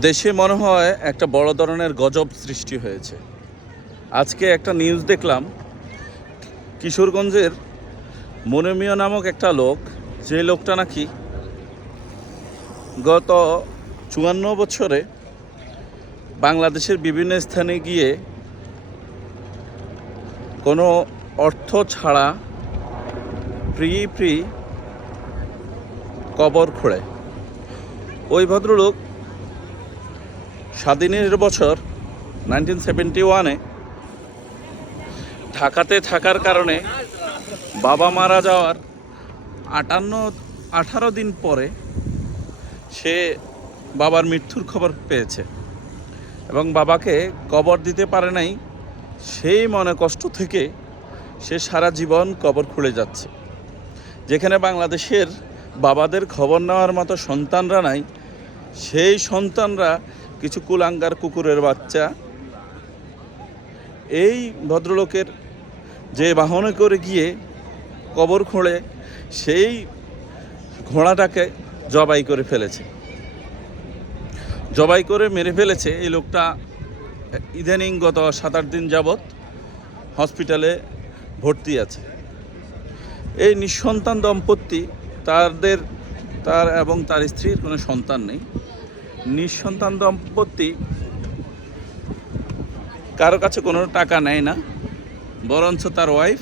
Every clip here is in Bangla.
দেশে মনে হয় একটা বড় ধরনের গজব সৃষ্টি হয়েছে। আজকে একটা নিউজ দেখলাম, কিশোরগঞ্জের মনোমিয়া নামক একটা লোক, যে লোকটা নাকি গত ৫৪ বছরে বাংলাদেশের বিভিন্ন স্থানে গিয়ে কোনো অর্থ ছাড়া ফ্রি কবর খোঁড়ে। ওই ভদ্রলোক স্বাধীনের বছর 1971-এ ঢাকাতে থাকার কারণে বাবা মারা যাওয়ার 18 দিন পরে সে বাবার মৃত্যুর খবর পেয়েছে এবং বাবাকে কবর দিতে পারে নাই। সেই মনে কষ্ট থেকে সে সারা জীবন কবর খুঁড়ে যাচ্ছে। যেখানে বাংলাদেশের বাবাদের খবর নেওয়ার মতো সন্তানরা নাই, সেই সন্তানরা কিছু কুলাঙ্গার কুকুরের বাচ্চা এই ভদ্রলোকের যে বাহনে করে গিয়ে কবর খোঁড়ে, সেই ঘোড়াটাকে জবাই করে ফেলেছে, জবাই করে মেরে ফেলেছে। এই লোকটা ইদানিং গত 7-8 দিন যাবৎ হসপিটালে ভর্তি আছে। এই নিঃসন্তান দম্পতি, তার এবং তার স্ত্রীর কোনো সন্তান নেই। নিঃসন্তান দম্পতি কারো কাছে কোনো টাকা নেয় না, বরঞ্চ তার ওয়াইফ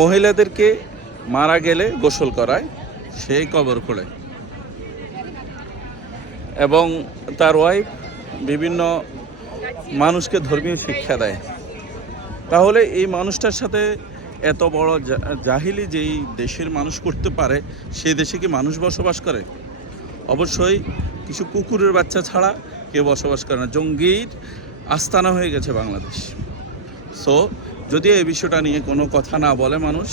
মহিলাদেরকে মারা গেলে গোসল করায়, সেই কবর খোঁড়ে এবং তার ওয়াইফ বিভিন্ন মানুষকে ধর্মীয় শিক্ষা দেয়। তাহলে এই মানুষটার সাথে এত বড় জাহিলি যেই দেশের মানুষ করতে পারে, সেই দেশে কি মানুষ বসবাস করে? অবশ্যই কিছু কুকুরের বাচ্চা ছাড়া কেউ বসবাস করে না। জঙ্গির আস্তানা হয়ে গেছে বাংলাদেশ। সো যদি এই বিষয়টা নিয়ে কোনো কথা না বলে মানুষ,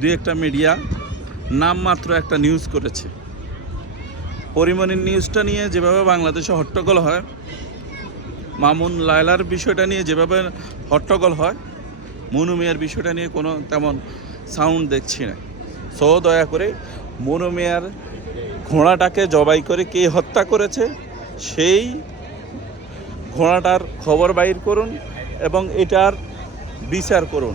দুই একটা মিডিয়া নামমাত্র একটা নিউজ করেছে। পরিমণির নিউজটা নিয়ে যেভাবে বাংলাদেশে হট্টগোল হয়, মামুন লায়লার বিষয়টা নিয়ে যেভাবে হট্টগোল হয়, মনু মিয়ার বিষয়টা নিয়ে কোনো তেমন সাউন্ড দেখছি না। সো দয়া করে মনু মিয়ার ঘোড়াটাকে জবাই করে কে হত্যা করেছে সেই ঘোড়াটার খবর বাইর করুন এবং এটার বিচার করুন।